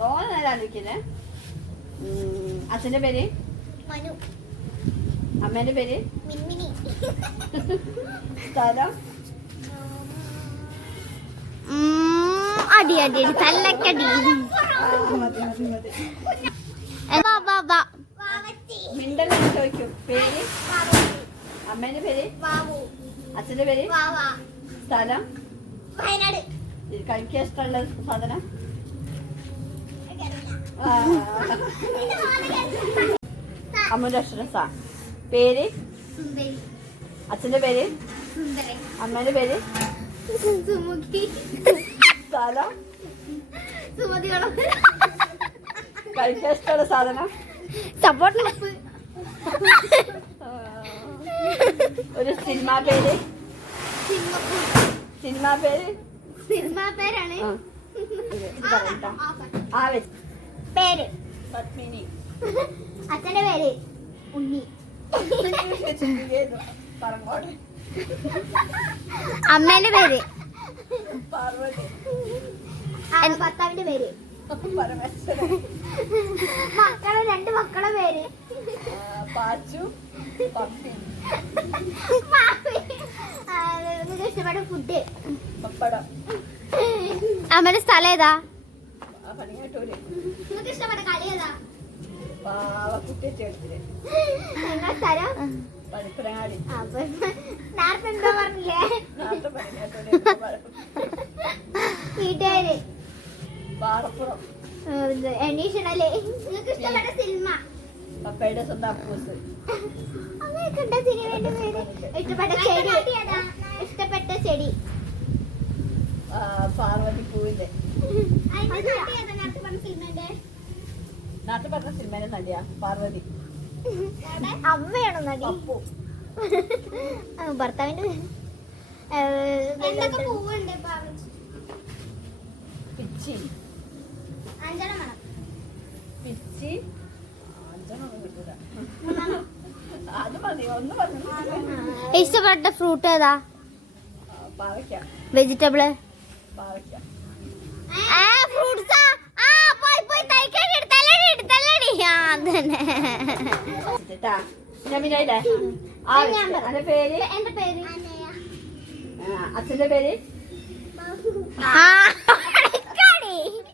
തോന്നലാലോചിക്കുന്നേ. അച്ഛന്റെ പേര് മനു. അമ്മേന്റെ പേര് മിൻമിനി. സ്ഥലം അടി അടി അടി തല്ലക്കടി. മിണ്ടലെന്ന് ചോദിക്കും. പേര് അമ്മേന്റെ പേര് അച്ഛന്റെ പേര് സ്ഥലം വയനാട്. കഴിക്കാൻ ഇഷ്ടമുള്ള സാധനം അമ്മൂന്റെ അക്ഷരം സ. പേര് അച്ഛന്റെ പേര് അമ്മേന്റെ പേര് സ്ഥലം കഴിക്കാൻ ഇഷ്ടമുള്ള സാധനം സപ്പോർട്ട്. ഒരു സിനിമാ പേര് സിനിമാ പേര് സിനിമാ പേരാണ്. പേര് പത്മിനി. അച്ഛന്റെ പേര് ഉണ്ണി. അമ്മേന്റെ പേര് പാർവതി. ഭർത്താവിന്റെ പേര് പരമേശ്വരൻ. രണ്ട് മക്കളെ പേര് പാച്ചു പപ്പി. നിങ്ങൾക്ക് ഇഷ്ടപ്പെട്ട ഫുഡ് പപ്പടം. അമ്മയുടെ സ്ഥലം ഏതാ? പണിയാട്ടൂര്. നിങ്ങൾക്ക് ഇഷ്ടപ്പെട്ട കളി ഏതാ? പാവക്കുട്ടിയെടുത്തില്. നിങ്ങളുടെ സ്ഥലം പണിപ്പുരങ്ങാടി. നേരത്തെ എന്താ പറഞ്ഞില്ലേ? നാട്ടിൽ പണിയാട്ടൂര്. വീട്ടുകാര് പാറപ്പുറം. അന്വേഷണല്ലേ. നിങ്ങൾക്ക് ഇഷ്ടപ്പെട്ട സിനിമ? പപ്പയുടെ സ്വന്തം അപ്പൂസ്. അങ്ങനെയൊക്കെ സിനിമയുടെ പേര്. ഇഷ്ടപ്പെട്ട ചെടി? ഇഷ്ടപ്പെട്ട ചെടി പാർവതി പൂവിന്റെ. നാട്ടിൽ പറഞ്ഞ സിനിമേനെ നടിയാ പാർവതി. അമ്മയാണോ നടി? അപ്പു. ഭർത്താവിന്റെ പിച്ചി. പിച്ചി. അത് മതി. ഒന്ന് പറഞ്ഞു. ഇഷ്ടപ്പെട്ട ഫ്രൂട്ട് ഏതാ? പാവയ്ക്ക. വെജിറ്റബിള്? പാവയ്ക്ക. ഫ്രൂട്ട്സാ? പേര് എന്റെ പേര് അച്ഛന്റെ പേര്